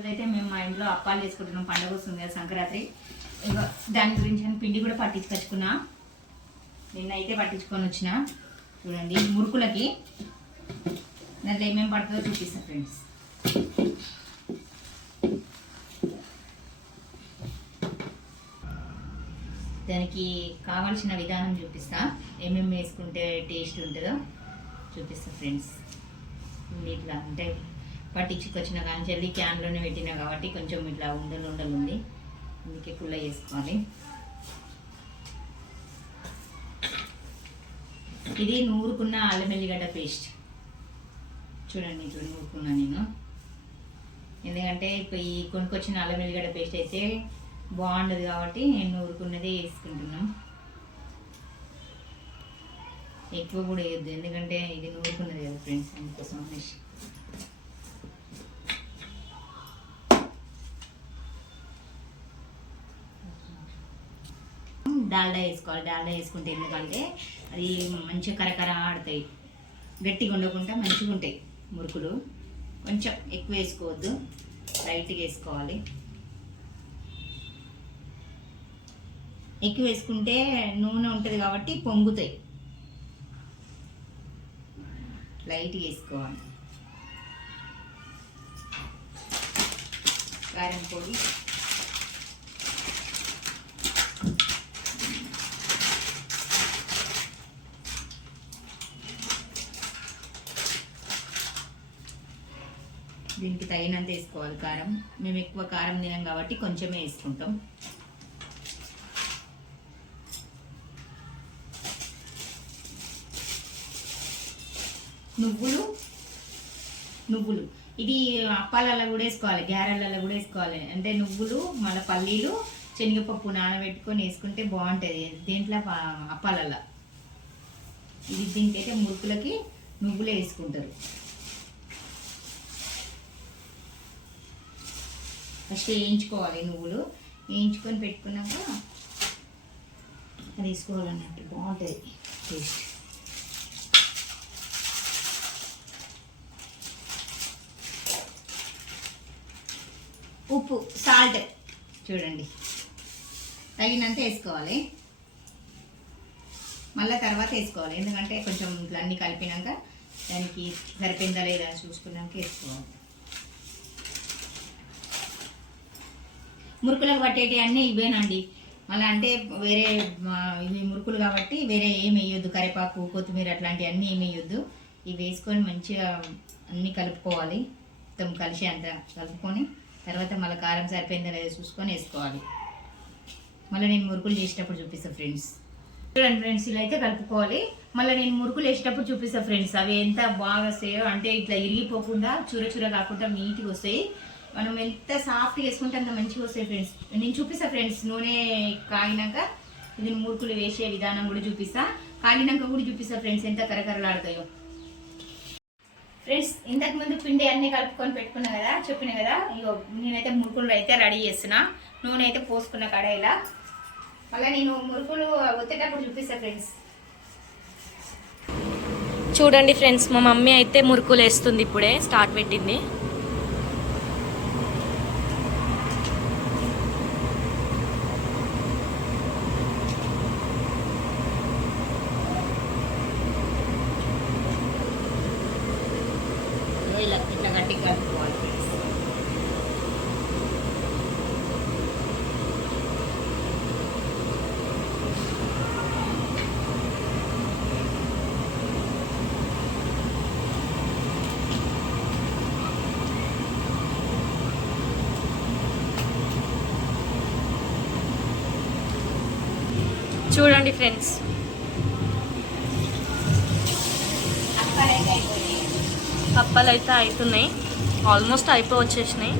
ఈరోజైతే మేము మా ఇంట్లో అప్పాలు చేసుకుంటున్నాం. పండుగ వస్తుంది కదా సంక్రాంతి. ఇంకా దాని గురించి అని పిండి కూడా పట్టించుకొచ్చుకున్నా. నిన్న అయితే పట్టించుకొని వచ్చిన. చూడండి మురుకులకి దాంట్లో ఏమేమి పడుతుందో చూపిస్తాను ఫ్రెండ్స్. దానికి కావాల్సిన విధానం చూపిస్తా. ఏమేమి వేసుకుంటే టేస్ట్ ఉంటుందో చూపిస్తా ఫ్రెండ్స్. ఇట్లా అంటే పట్టించుకొచ్చిన కానీ చెల్లి క్యాన్లోనే పెట్టినా కాబట్టి కొంచెం ఇట్లా ఉండలు ఉండలు ఉంది, అందుకే కుల్ల చేసుకోవాలి. ఇది నూరుకున్న అల్లం ఎల్లిగడ్డ పేస్ట్. చూడండి ఇట్లా నూరుకున్నా నేను. ఎందుకంటే ఇప్పుడు ఈ కొనుక్కొచ్చిన అల్లం ఎల్లిగడ్డ పేస్ట్ అయితే బాగుండదు కాబట్టి నేను నూరుకున్నదే వేసుకుంటున్నాం. ఎక్కువ కూడా వేయద్దు ఎందుకంటే ఇది నూరుకున్నది కదా ఫ్రెండ్స్, అందుకోసం అనేసి. డాల్డా వేసుకోవాలి. డాల్డా వేసుకుంటే ఎందుకంటే అది మంచిగా కరకర ఆడతాయి, గట్టిగా ఉండకుండా మంచిగా ఉంటాయి మురుకులు. కొంచెం ఎక్కువ వేసుకోవద్దు, లైట్గా వేసుకోవాలి. ఎక్కువ వేసుకుంటే నూనె ఉంటుంది కాబట్టి పొంగుతాయి. లైట్గా వేసుకోవాలి. కారం పొడి, దీనికి తగినంత వేసుకోవాలి కారం. మేము ఎక్కువ కారం తినాం కాబట్టి కొంచెమే వేసుకుంటాం. నువ్వులు ఇది అప్పాలలో కూడా వేసుకోవాలి, గారెలలో కూడా వేసుకోవాలి. అంటే నువ్వులు, మళ్ళీ పల్లీలు, శనగపప్పు నానబెట్టుకొని వేసుకుంటే బాగుంటుంది దీంట్లో అప్పాలలో. ఇది దీనికైతే మురుకులకి నువ్వులే వేసుకుంటారు. ఫస్ట్ వేయించుకోవాలి. నువ్వులు వేయించుకొని పెట్టుకున్నాక అది వేసుకోవాలన్నట్టు బాగుంటుంది టేస్ట్. ఉప్పు, సాల్ట్ చూడండి తగినంత వేసుకోవాలి. మళ్ళీ తర్వాత వేసుకోవాలి, ఎందుకంటే కొంచెం ఇట్లా అన్నీ కలిపినాక దానికి సరిపోయిందా లేదా చూసుకున్నాక వేసుకోవాలి. మురుకులకు పట్టేటి అన్నీ ఇవేనండి. మళ్ళీ అంటే వేరే ఇవి మురుకులు కాబట్టి వేరే ఏమి వేయొద్దు. కరివేపాకు, కొత్తిమీర అట్లాంటివి అన్నీ ఏమి వేయొద్దు. ఇవి వేసుకొని మంచిగా అన్నీ కలుపుకోవాలి. మొత్తం కలిసి అంత కలుపుకొని తర్వాత మళ్ళీ కారం సరిపోయిందా లేదా చూసుకొని వేసుకోవాలి. మళ్ళీ నేను మురుకులు చేసేటప్పుడు చూపిస్తాను ఫ్రెండ్స్. చూడండి ఫ్రెండ్స్, ఇలా అయితే కలుపుకోవాలి. మళ్ళీ నేను మురుకులు వేసేటప్పుడు చూపిస్తాను ఫ్రెండ్స్. అవి ఎంత బాగా వస్తాయో, అంటే ఇట్లా ఇరిగిపోకుండా చూర చూర కాకుండా నీట్గా వస్తాయి. మనం ఎంత సాఫ్ట్గా వేసుకుంటే అంత మంచిగా వస్తాయి ఫ్రెండ్స్. నేను చూపిస్తా ఫ్రెండ్స్. నూనె కాగినాక ఇది మురుకులు వేసే విధానం కూడా చూపిస్తా, కాగినాక కూడా చూపిస్తా ఫ్రెండ్స్ ఎంత కరకరలాడతాయో. ఫ్రెండ్స్ ఇంతకు ముందు పిండి అన్నీ కలుపుకొని పెట్టుకున్నా కదా, చెప్పిన కదా. ఇగో నేనైతే మురుకులు అయితే రెడీ చేస్తున్నా. నూనె అయితే పోసుకున్న కడాయిలా. మళ్ళీ నేను మురుకులు వచ్చేటప్పుడు చూపిస్తా ఫ్రెండ్స్. చూడండి ఫ్రెండ్స్, మా మమ్మీ అయితే మురుకులు వేస్తుంది. ఇప్పుడే స్టార్ట్ పెట్టింది. ఇట్లా గట్టిగా కలుపుకోవాలి ఫ్రెండ్స్. చూడండి ఫ్రెండ్స్, అప్పాలు అయితే అవుతున్నాయి. ఆల్మోస్ట్ వచ్చేసినాయి.